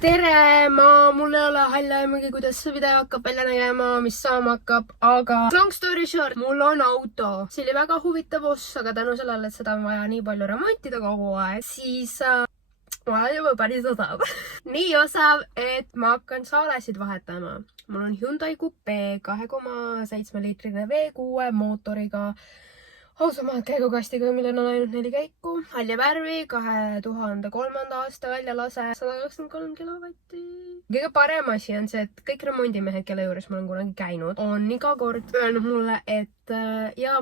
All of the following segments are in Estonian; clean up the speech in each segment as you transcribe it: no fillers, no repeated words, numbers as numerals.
tere, mul ei ole halli aimugi, kuidas see video hakkab välja nägema, mis saama hakkab, aga long story short, mul on auto. See oli väga huvitav oss, aga tänu sellele, et seda on vaja nii palju remontida kogu aeg, siis ma olen juba päris osav. Nii osav, et ma hakkan saalesid vahetama. Mul on Hyundai Coupe 2,7 liitrine V6 mootoriga automaatkäigukastiga, millel on ainult 4 käiku. Halli värvi, 2003. aasta väljalase, 123 kilovatti. Kõige parem asi on see, et kõik remondimehed, kelle juures ma olen kunagi käinud, on iga kord öelnud mulle, et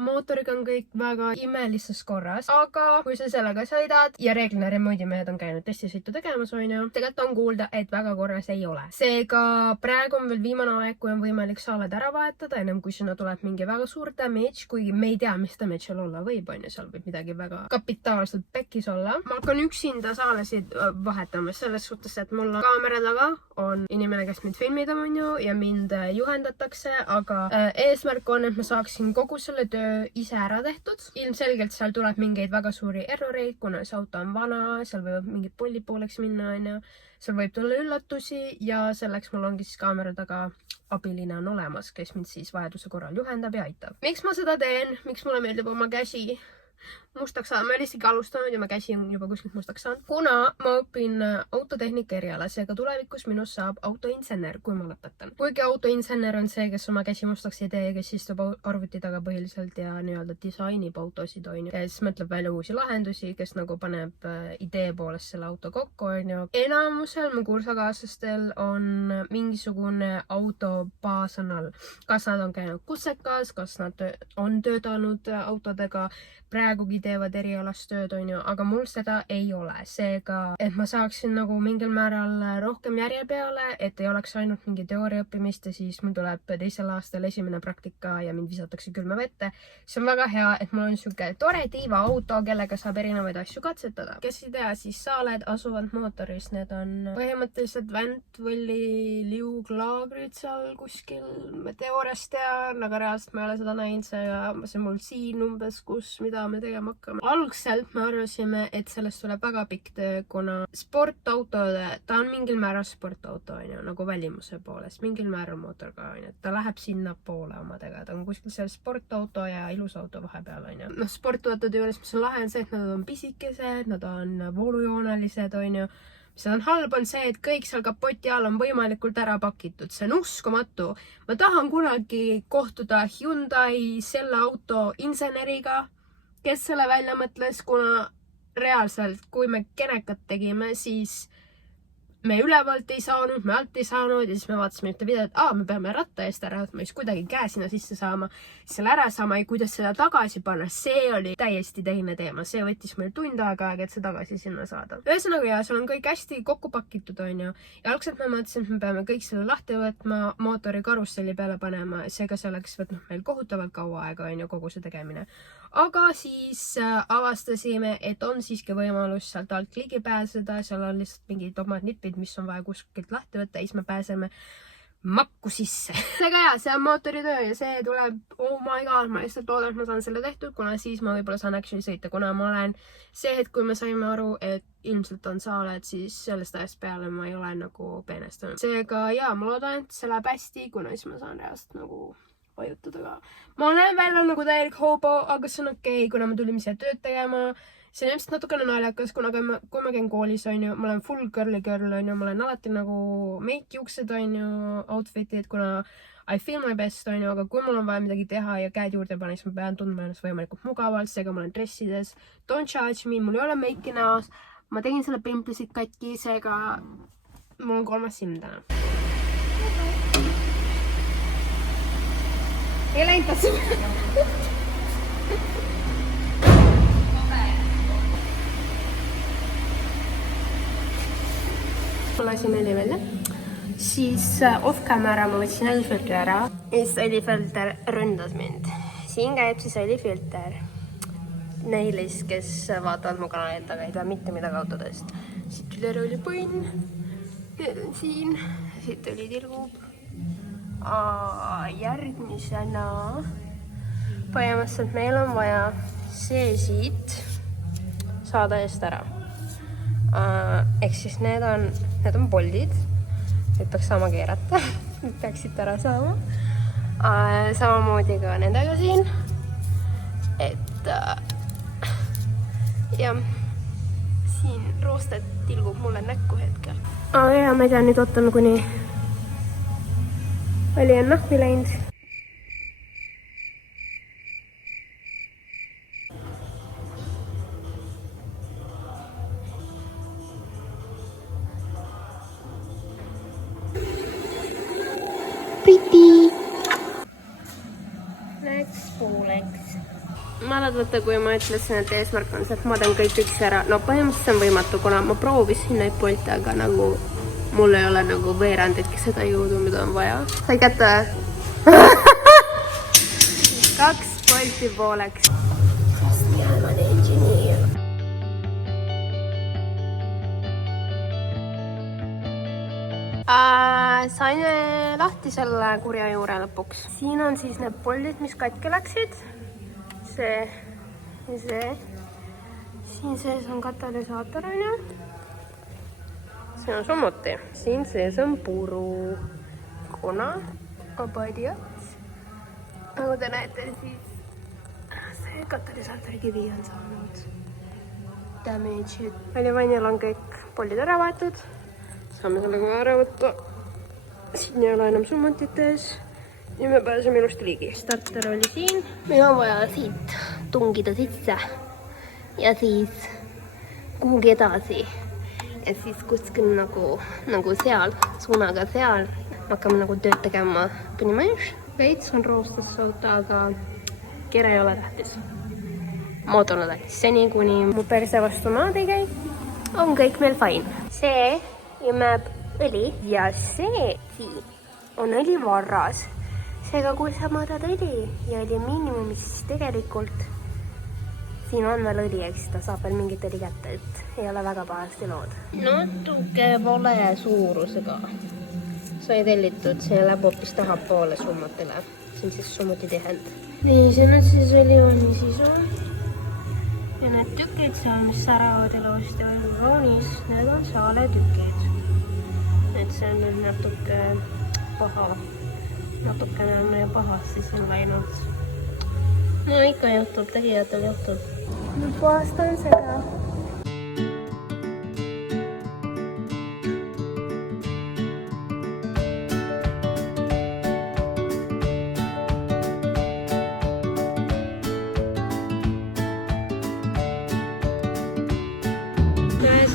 mootoriga on kõik väga imelises korras, aga kui sa sellega sõidad ja reeglina remondimehed on käinud testisõitu tegemas, tegelikult on kuulda, et väga korras ei ole. Seega praegu on veel viimane aeg, kui on võimalik saaled ära vahetada, ennem kui sinna tuleb mingi väga suur damage, kuigi me ei tea, mis damage seal olla võib, seal võib midagi väga kapitaalselt pekkis olla. Ma hakkan üksinda saalesid vahetama selles suhtes, et mul on kaamera taga, on inimene, kes mind filmida ja mind juhendatakse, aga eesmärk on, et ma saaksin kogu selle töö ise ära tehtud. Ilmselgelt seal tuleb mingeid väga suuri erroreid, kuna see auto on vana, seal võivad mingid pullid pooleks minna, seal võib tulla üllatusi ja selleks mul ongi siis kaamera taga abiline on olemas, kes mind siis vajaduse korral juhendab ja aitab. Miks ma seda teen? Miks mulle meeldib oma käsi mustaks saada? Ma olen isegi alustanud ja ma käsi on juba kuskilt mustaks saanud. Kuna ma õpin autotehnika eriala, seega tulevikus minust saab autoinsener, kui ma lõpetan. Kuigi autoinsener on see, kes oma käsi mustaks ei tee, kes istub arvuti taga põhiliselt ja nii-öelda disainib autosid, kes mõtleb välja uusi lahendusi, kes nagu paneb idee poolest selle auto kokku, Enamusel mu kursakaaslastel on mingisugune autobaas on all. Kas nad on käinud kutsekas, kas nad on töötanud autodega, praegugi teevad erialast tööd, aga mul seda ei ole. Seega, et ma saaksin nagu mingil määral rohkem järje peale, et ei oleks ainult mingi teooria õppimist ja siis mul tuleb teisel aastal esimene praktika ja mind visatakse külma vette. See on väga hea, et mul on niisugune tore tiiva auto, kellega saab erinevaid asju katsetada. Kes ei tea, siis saaled asuvad mootoris. Need on põhimõtteliselt Ventvolli liuglaagrid seal kuskil. Ma teooriast tean, aga reaalselt ma ei ole seda näinud. See on mul siin umbes, mida me tegema hakkame. Algselt me arvasime, et sellest tuleb väga pikk töö, kuna sportautode, ta on mingil määral sportauto, nagu välimuse poolest, mingil määral mootor ka, ta läheb sinna poole omadega, ta on kuskil seal sportauto ja ilus auto vahepeal, sportautode juures, mis on lahe, on see, et nad on pisikesed, nad on voolujoonelised, mis on halb, on see, et kõik seal kapoti all on võimalikult ära pakitud. See on uskumatu. Ma tahan kunagi kohtuda Hyundai selle auto inseneriga, kes selle välja mõtles, kuna reaalselt, kui me kenekat tegime, siis me ülevalt ei saanud, me alt ei saanud ja siis me vaatasime ühte videot, me peame ratta eest ära võtma, siis kuidagi käe sinna sisse saama, selle ära saama ja kuidas seda tagasi panna, see oli täiesti teine teema, see võttis meil tund aega, et see tagasi sinna saada. Ühesõnaga seal on kõik hästi kokku pakitud, ja algselt me mõtlesin, et me peame kõik selle lahti võtma, mootori karusselli peale panema, seega see oleks võtnud meil kohutavalt kaua aega, kogu see tegemine. Aga siis avastasime, et on siiski võimalus sealt alt ligi pääseda, seal on lihtsalt mingid omad nipid, mis on vaja kuskilt lahti võtta ja siis me pääseme makku sisse. Seega see on mootoritöö ja see tuleb, oh my god, ma lihtsalt loodan, et ma saan selle tehtud, kuna siis ma võib-olla saan actually sõita, kuna ma olen see, et kui me saime aru, et ilmselt on saaled, siis sellest ajast peale ma ei ole nagu peenestanud. Seega ma loodan, et see läheb hästi, kuna siis ma saan reaalselt nagu vajutada ka. Ma olen välja nagu täielik hobo, aga see on okei, kuna me tulime siia tööd tegema. See on ilmselt natukene naljakas, kuna kui ma käin koolis, ma olen full girly girl, ma olen alati nagu make juuksed, outfitid, kuna I feel my best, aga kui mul on vaja midagi teha ja käed juurde panna, siis ma pean tundma ennast võimalikult mugavalt, seega ma olen dressides. Don't judge me, mul ei ole meiki näos. Ma tegin selle pimplisid katki, seega mul on 3. silm täna. Ei läinud tassu. Ma lasin heli välja. Siis off-camera ma võtsin helifiltri ära. Ja siis helifilter ründas mind. Siin käib siis helifilter. Neilis, kes vaatavad mu kanalit, aga ei tea mitte midagi autodest. Siit üle oli põnn. Need on siin. Siit oli tilgub. Järgmisena põhimõtteliselt meil on vaja see siit saada eest ära. Ehk siis need on need on Boltid. Nüüd peaks saama keerata. Nüüd peaksid ära saama. Samamoodi ka nendega siin. Et jah, siin roosted tilgub mulle näkku hetkel. Ja ma ei tea, nüüd ootan kuni oli on nahvi läinud. Läks pooleks. Mäletad võtta, kui ma ütlesin, et eesmärk on see, et ma teen kõik üksi ära. No põhimõtteliselt on võimatu, kuna ma proovisin neid Bolte, aga nagu mul ei ole nagu veeranditki seda jõudu, mida on vaja. Sai kätte? 2 Bolti pooleks. Sest I'm an engineer. Sain lahti selle kurja juure lõpuks. Siin on siis need Boltid, mis katki läksid. See ja see. Siin sees on katalüsaator, on ju. Siin on samuti. Siin sees on puru. Kuna abadiat. Nagu te näete, siis see katalüsaatori kivi on saanud damage. Välivanjal on kõik Boltid ära võetud. Saame sellega ära võtta. Siin ei ole enam summutit ees. Ja me pääseme ilusti ligi. Starter oli siin. Meil on vaja siit tungida sisse. Ja siis kuhugi edasi. Ja siis kuskil nagu seal, suunaga seal. Me hakkame nagu tööd tegema põnimajas. Veits on roostas sauta, aga kere ei ole tähtis. Mood on tähtis. Seni kuni mu perse vastu maad ei käi, on kõik meil fine. See imeb õli ja see siin on õlivarras. Seega kui sa mõõdad õli ja õli miinimumi, siis tegelikult siin on veel õli, eks ta saab veel mingit õli kätte, et ei ole väga pahasti lood. Natuke vale suurusega sai tellitud, see läheb hoopis tahapoole summutile. See on siis summuti tihend. Nii, see nüüd siis õlijooni sisu. Ja need tükid seal, mis säravad ilusti õliroonis, need on saale tükid. Et see on nüüd natuke paha. Natukene on meie pahasti siin läinud. No ikka juhtub, tegijatel juhtub. Nüüd puhastan seda.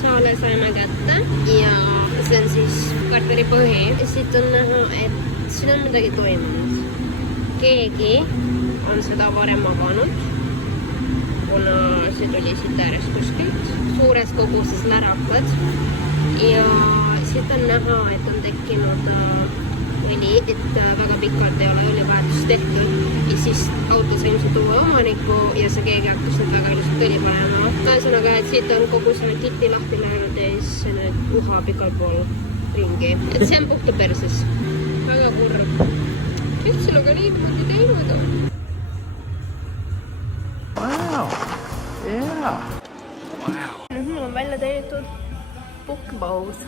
Saale saime kätte ja see on siis kartulipõhi. Siit on näha, et siin on midagi toimunud. Keegi on seda varem maganud, kuna see tuli siit äärest kuskilt. Suures koguses lärakad ja siit on näha, et on tekkinud õli, et väga pikalt ei ole õlivahetus tehtud ja siis auto sai ilmselt uue omaniku ja see keegi hakkas nüüd väga ilusat õli panema. Ühesõnaga, et siit on kogu selle kiti lahti läinud ja siis see nüüd uhab igal pool ringi. Et see on puhta perses. Väga kurb. Üldse aga niimoodi teinud on. Wow! Yeah! Wow! Nüüd mul on välja tellitud puhkpaus.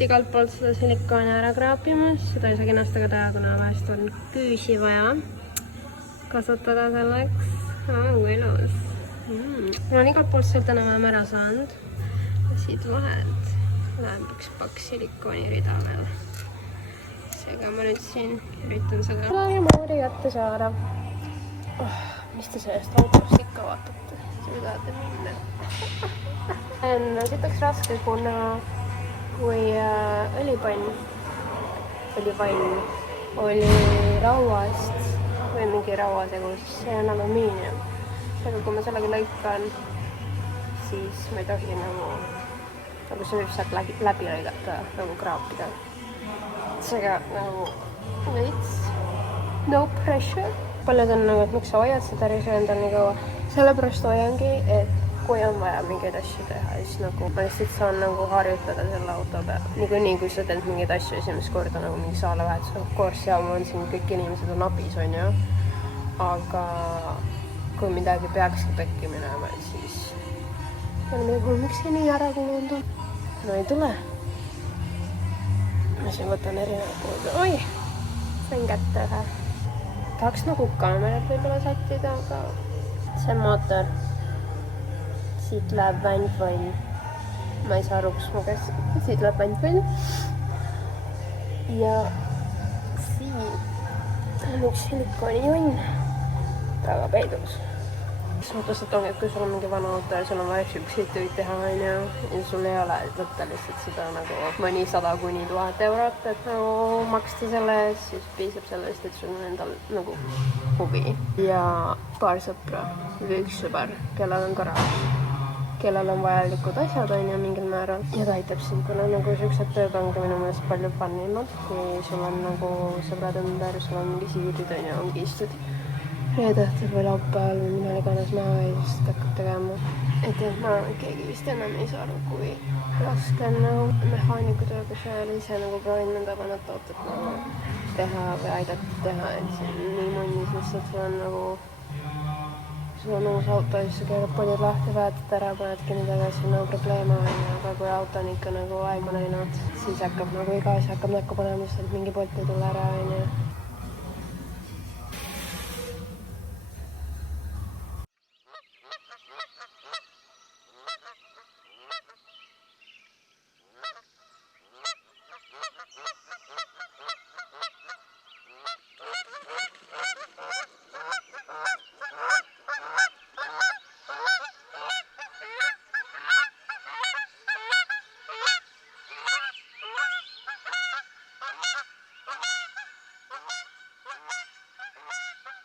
Igalt poolt seda silikooni ära kraapimas, seda ei saa kenasti teha, kuna vahest on küüsi vaja kasutada selleks. Kui ilus. Mul on igalt poolt sealt enam ära saanud. Siit vahelt läheb üks paks silikoonirida veel. Seega ma nüüd siin üritan seda moodi kätte saada. Mis te sellest autost ikka vaatate? Te tahate minna. Siit oleks raske, kuna kui õlipann oli rauast või mingi rauasegu, siis see on alumiinium. Aga kui ma sellega lõikan, siis ma ei tohi nagu see võib sealt läbi lõigata, nagu kraapida. Seega nagu veits no pressure. Paljud on nagu, et miks sa hoiad seda risu endal nii kaua. Sellepärast hoiangi, et kui on vaja mingeid asju teha, siis nagu ma lihtsalt saan nagu harjutada selle auto peal. Niikuinii, kui sa teed mingeid asju esimest korda nagu mingi saalevahetus, of course, ja ma on siin, kõik inimesed on abis, on ju. Aga kui midagi peakski pekki minema, siis on nagu, miks see nii ära kulundub? No ei tule. Ma siin võtan erinevad poolde. Oi, sain kätte ühe. Tahaks nagu kaamerat võib-olla sättida, aga see mootor. Siit läheb vändvann. Ma ei saa aru, kus mu käes. Siit läheb vändvann. Ja siit on üks silikoonijonn taga peidus. Mõtlesid ongi, et kui sul on mingi vana auto ja sul on vaja siukseid tööd teha, on ju, ja sul ei ole võtta lihtsalt seda nagu mõni 100 kuni 1000 eurot, et nagu maksta selle eest, siis piisab sellest, et sul on endal nagu huvi. Ja paar sõpra või üks sõber, kellel on garaaž, kellel on vajalikud asjad, on ju, mingil määral. Ja ta aitab sind, kuna nagu siuksed tööd ongi minu meelest palju fannimad, kui sul on nagu sõbrad ümber, sul on mingi siirid, on ju, ongi istud reedõhtul või laupäeval või millal iganes maha ja siis hakkab tegema. Et jah, ma arvan, et keegi vist enam ei saa aru, kui raske on nagu mehaanikutööga seal ise nagu proovin mõnda vanat autot nagu teha või aidata teha, et see on nii munnis lihtsalt, sul on uus auto ja siis sa keerad poolid lahti, vahetad ära, panedki nii tagasi, nagu probleeme on, aga kui auto on ikka nagu aegu näinud, siis hakkab nagu iga asi hakkab näkku panema, sest mingi polt ei tule ära, on ju.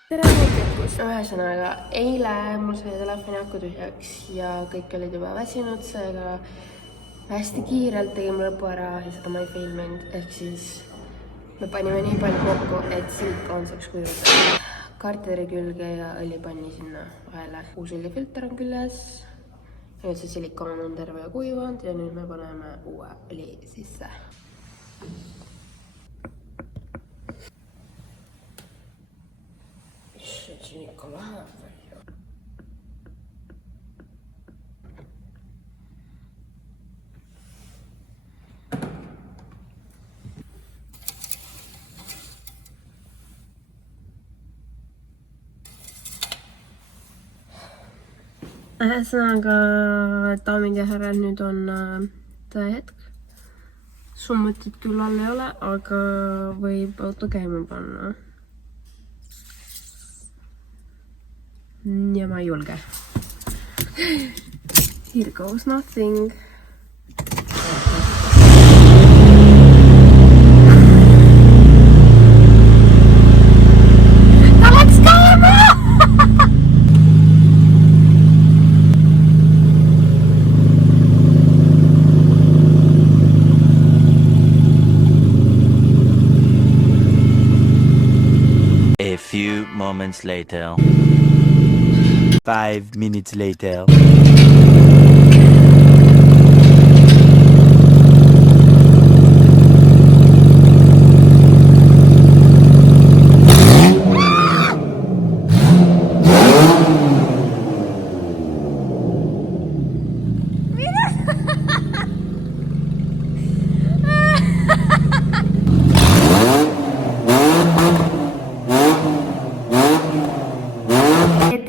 Tere hommikust! Ühesõnaga, eile mul sai telefoni aku tühjaks ja kõik olid juba väsinud, seega hästi kiirelt tegime lõpu ära ja seda ma ei filminud. Ehk siis me panime nii palju kokku, et silikoon saaks kuivutada. Kaartideri külge ja õlipanni sinna vahele. Uus õlifilter on küljes. Ja nüüd see silikoon on terve ja kuivanud ja nüüd me paneme uue õli sisse. Siin ikka läheb välja. Ühesõnaga, daamid ja härrad, nüüd on tõe hetk. Summutit küll all ei ole, aga võib auto käima panna. Ja ma ei julge. Here goes nothing. Ta läks käima! A few moments later. 5 minutes later.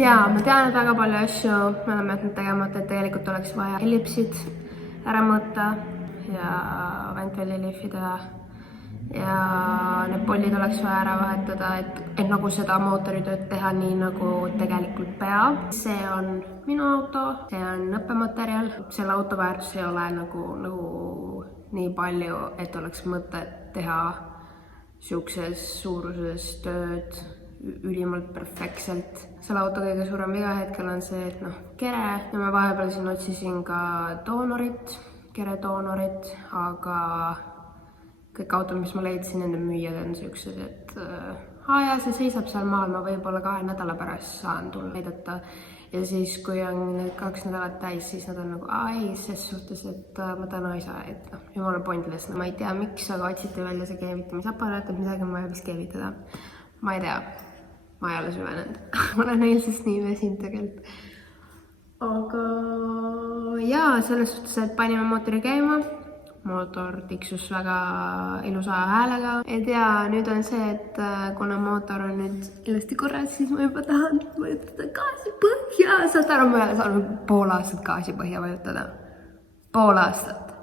Ja ma tean, et väga palju asju me oleme jätnud tegemata, et tegelikult oleks vaja ellipsid ära mõõta ja ventvelli lihvida ja need pollid oleks vaja ära vahetada, et nagu seda mootoritööd teha nii, nagu tegelikult peab. See on minu auto, see on õppematerjal. Selle auto väärtus ei ole nagu nii palju, et oleks mõtet teha siukses suuruses tööd ülimalt perfektselt. Selle auto kõige suurem viga hetkel on see, et kere, ja ma vahepeal siin otsisin ka doonorit, keredoonorit, aga kõik autod, mis ma leidsin, nende müüjad on siuksed, et ja see seisab seal maal, ma võib-olla 2 nädala pärast saan tulla näidata. Ja siis, kui on need 2 nädalat täis, siis nad on nagu, ei, ses suhtes, et ma täna ei saa, et jumala pointless. Ma ei tea, miks, aga otsiti välja see keevitamisaparaat, et midagi on vaja vist keevitada. Ma ei tea, ma ei ole süvenenud. Ma olen eilsest nii väsinud tegelikult. Aga jaa, selles suhtes, et panime mootori käima. Mootor tiksus väga ilusa häälega. Et ja nüüd on see, et kuna mootor on nüüd ilusti korras, siis ma juba tahan vajutada gaasi põhja. Saad aru, ma ei ole saanud pool aastat gaasi põhja vajutada. Pool aastat.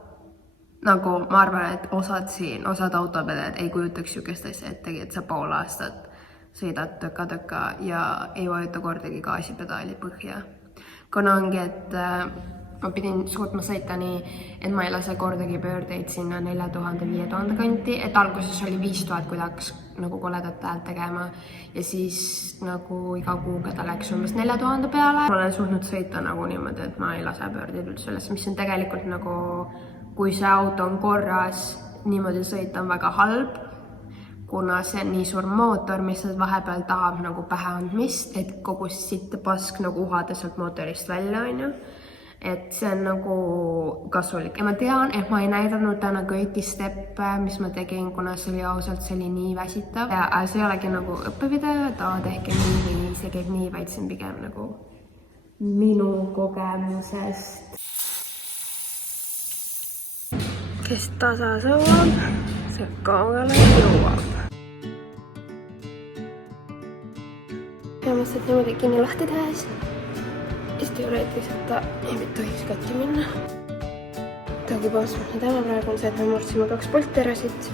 Nagu ma arvan, et osad autopeded ei kujutaks sihukest asja ettegi, et sa pool aastat sõidad töka ja ei vajuta kordagi gaasipedaali põhja. Kuna ongi, et ma pidin suutma sõita nii, et ma ei lase kordagi pöördeid sinna 4000-5000 kanti, et alguses oli 5000, kui ta hakkas nagu koledat häält tegema ja siis nagu iga kuuga ta läks umbes 4000 peale. Ma olen suutnud sõita nagu niimoodi, et ma ei lase pöördeid üldse üles, mis on tegelikult nagu, kui see auto on korras, niimoodi sõita on väga halb, kuna see on nii suur mootor, mis vahepeal tahab nagu pähe andmist, et kogu sitt pask nagu uhada sealt mootorist välja, on ju. Et see on nagu kasulik. Ja ma tean, et ma ei näidanud täna kõiki steppe, mis ma tegin, kuna see oli ausalt, see oli nii väsitav. Ja see ei olegi nagu õppevideo, et tehke nii või see käib nii, vaid see on pigem nagu minu kogemusest. Kes tasa sõuab, see kaugele jõuab. Peamast, et niimoodi kinni lahti tehes. Teoreetiliselt ta ei tohiks katki minna. Tagipoolest, mis me teeme praegu on see, et me murdsime 2 polti ära siit.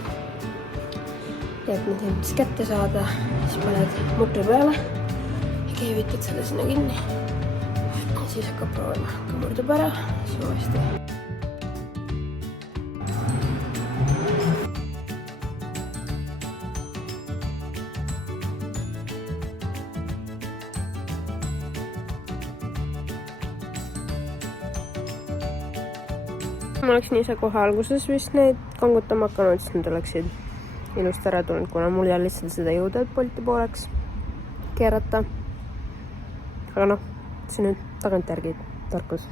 Ja et need jõudis kätte saada, siis paned mutri peale ja keevitad selle sinna kinni. Ja siis hakkab proovima, kui murdub ära, siis uuesti. Ma oleks nii see kohe alguses vist neid kangutama hakanud, siis nad oleksid ilust ära tulnud, kuna mul jälle lihtsalt seda jõuda, et polti pooleks keerata. Aga noh, see nüüd tagantjärgi tarkus.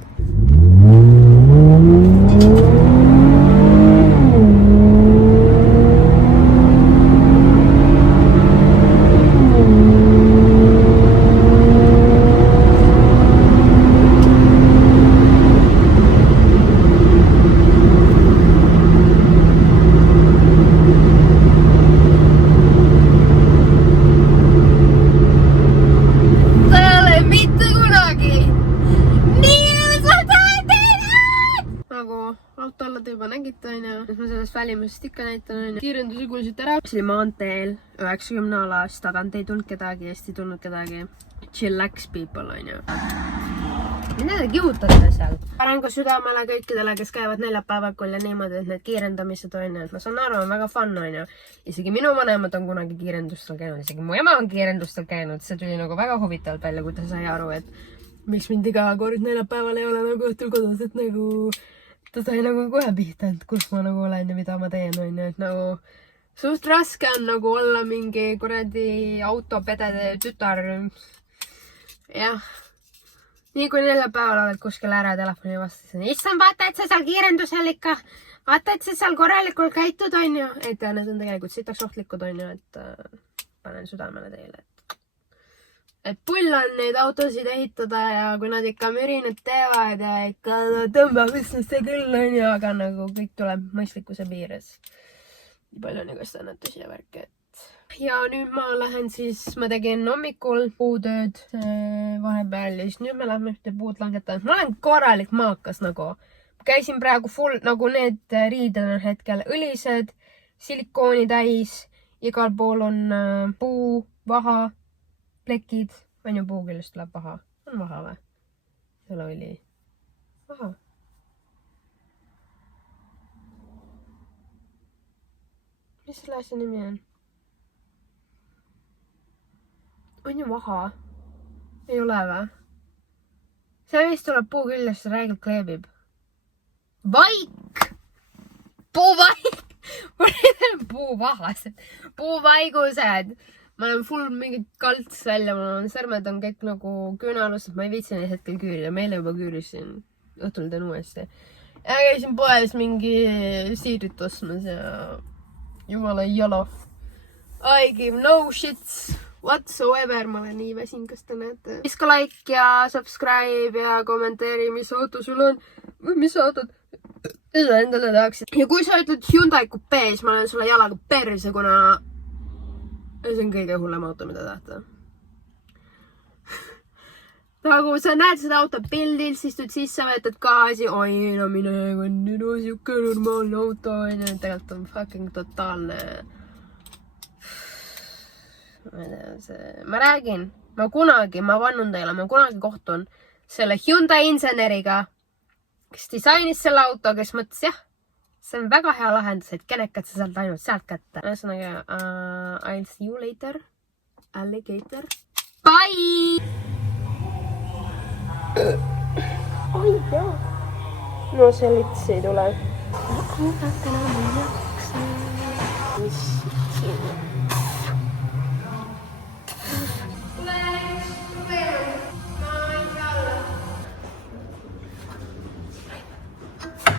Välimusest ikka näitan, kiirendus kuulsid ära. See oli maanteel 90 alas, tagant ei tulnud kedagi, hästi ei tulnud kedagi. Chillax people, on ju. Mida te kihutate seal? Panen ka südamele kõikidele, kes käivad neljapäevakul ja niimoodi, et need kiirendamised on. Ma saan aru, on väga fun, on ju. Isegi minu vanemad on kunagi kiirendustel käinud, isegi mu ema on kiirendustel käinud. See tuli nagu väga huvitavalt välja, kui ta sai aru, et miks mind iga kord neljapäeval ei ole nagu õhtul kodus, et nagu ta sai nagu kohe pihta, et kus ma nagu olen ja mida ma teen, on ju, et nagu suht raske on nagu olla mingi kuradi autopedede tütar. Jah. Nii kui neljapäeval oled kuskil ära telefoni vastasin. Issand, vaata, et sa seal kiirendusel ikka. Vaata, et sa seal korralikult käitud, on ju. Et ja, need on tegelikult sitaks ohtlikud, on ju, et panen südamele teile. Et pull on neid autosid ehitada ja kui nad ikka mürinad teevad ja ikka tõmbab üstlaste küll, on ju, aga nagu kõik tuleb mõistlikkuse piires. Nii palju on igast õnnetusi ja värke. Ja nüüd ma lähen siis, ma tegin hommikul puutööd vahepeal ja siis nüüd me lähme ühte puud langetama. Ma olen korralik maakas nagu. Käisin praegu full, nagu need riided on hetkel õlised, silikooni täis, igal pool on puu, vaha, plekid, on ju puu küljest tuleb vaha. On vaha või? Ei ole õli. Vaha. Mis selle asja nimi on? On ju vaha? Ei ole või? See vist tuleb puu küljest ja räigelt kleebib. Vaik! Puuvaik! Puuvahased. Puuvaigused. ma olen full mingi kalts välja, mul on sõrmed on kõik nagu küünealused, ma ei viitsi neid hetkel küürida, ma eile juba küürisin, õhtul teen uuesti. Ja käisin poes mingi siidrit ostmas ja jumala jala. I give no shits whatsoever, ma olen nii väsin, kas te näete. Viska like ja subscribe ja kommenteeri, mis auto sul on või mis autod endale tahaksid. Ja kui sa ütled Hyundai Coupe, siis ma olen sulle jalaga perse, kuna see on kõige hullem auto, mida tahta. Nagu sa näed seda auto pildil, siis nüüd sisse võetad gaasi, oi, no mine, nüüd on siuke normaalne auto, ja tegelikult on fucking totaalne. Ma räägin, ma vannun teile, ma kunagi kohtun selle Hyundai inseneriga, kes disainis selle auto, kes mõtles, jah, see on väga hea lahendus, et kenekad sa sealt ainult sealt kätte. Ühesõnaga, I'll see you later, alligator. Bye! Oi, jaa. No see lits ei tule. Mis